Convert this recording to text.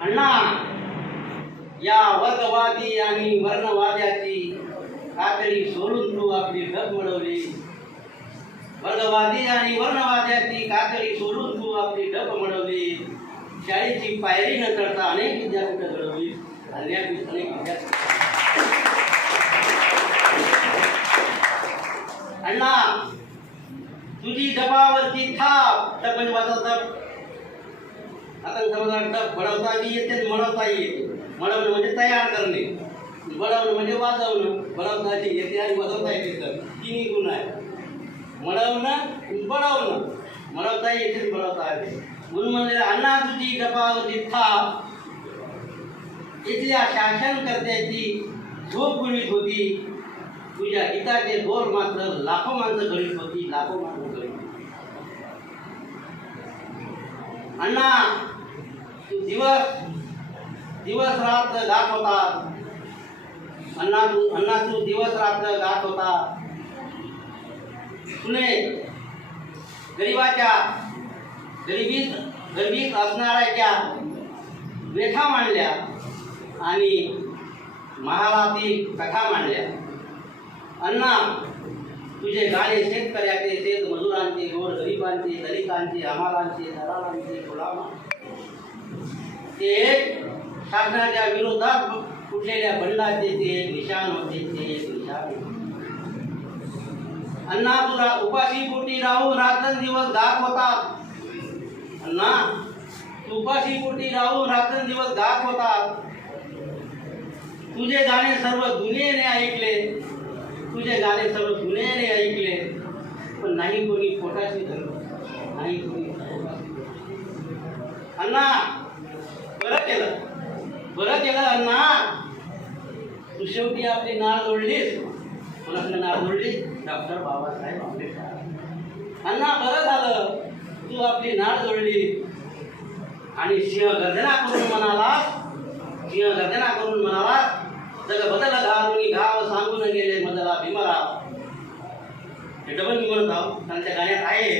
अण्णा, या वर्गवादी आणि वर्णवाद्याची कातडी सोडून तू आपली ढग मिळवली. वर्गवादी आणि वर्णवाद्याची कातडी सोडून तू आपली ढग मिळवली. शाळेची पायरी न चढता अनेक विद्यापीठं घडवली. अनेक विद्यापीठ. अण्णा, तुझी डबावरची थाप तर म्हणजे माझा आता समजा डब बनवताही येते, मळवताही येते. मळवणं म्हणजे तयार करणे, बनवणं म्हणजे वाजवणं. बनवताही येते आणि वाजवता येते. तर तिन्ही गुण आहे. मळवणं, बनवणं. मळवताही येते, बनवता येते. म्हणून म्हणजे अण्णा, तुझी डबावरची थाप इथल्या शासनकर्त्याची झोप गुणीत होती. तुझ्या हिताचे जोर मात्र लाखो माणसं घडीत होती. लाखो माणसं घडीत होती. अण्णा, तू दिवस रात्र गात होता. अण्णा तू दिवस रात्र गात होता. तुने गरीबीत असणाऱ्याच्या व्यथा मांडल्या आणि महालातील कथा मांडल्या. अण्णा, तुझे गाणे शेतकऱ्याचे, शेतमजुरांचे, गोरगरिबांचे, दलितांचे, हमालांचे, दलालांचे, गुलामांचे, ते एक शासनाच्या विरोधात फुटलेल्या बंडाचे ते एक निशाण होते. ते एक निशाण. अण्णा, तुला उपाशी पोटी राहून रात्रंदिवस गात होता. अण्णा, तू उपाशी पोटी राहून रात्रंदिवस गात होता. तुझे गाणे सर्व दुनियेने ऐकले. तुझे गाणे सर्व दुनियेने ऐकले. पण नाही कोणी पोटाशी धरलं. नाही कोणी पोटाशी धरलं. अण्णा, बरं केलं अण्णा. तू शेवटी आपली नाळ जोडलीस. कोणाकडे नाळ जोडली? डॉक्टर बाबासाहेब आंबेडकर. अण्णा, बरं झालं तू आपली नाळ जोडली. आणि सिंहगर्जना करून म्हणाला, जग बदल घालून घाव सांगून गेले मदला भीमराव. हे डबल मी म्हणत आहोत. त्यांच्या गाण्यात आहे.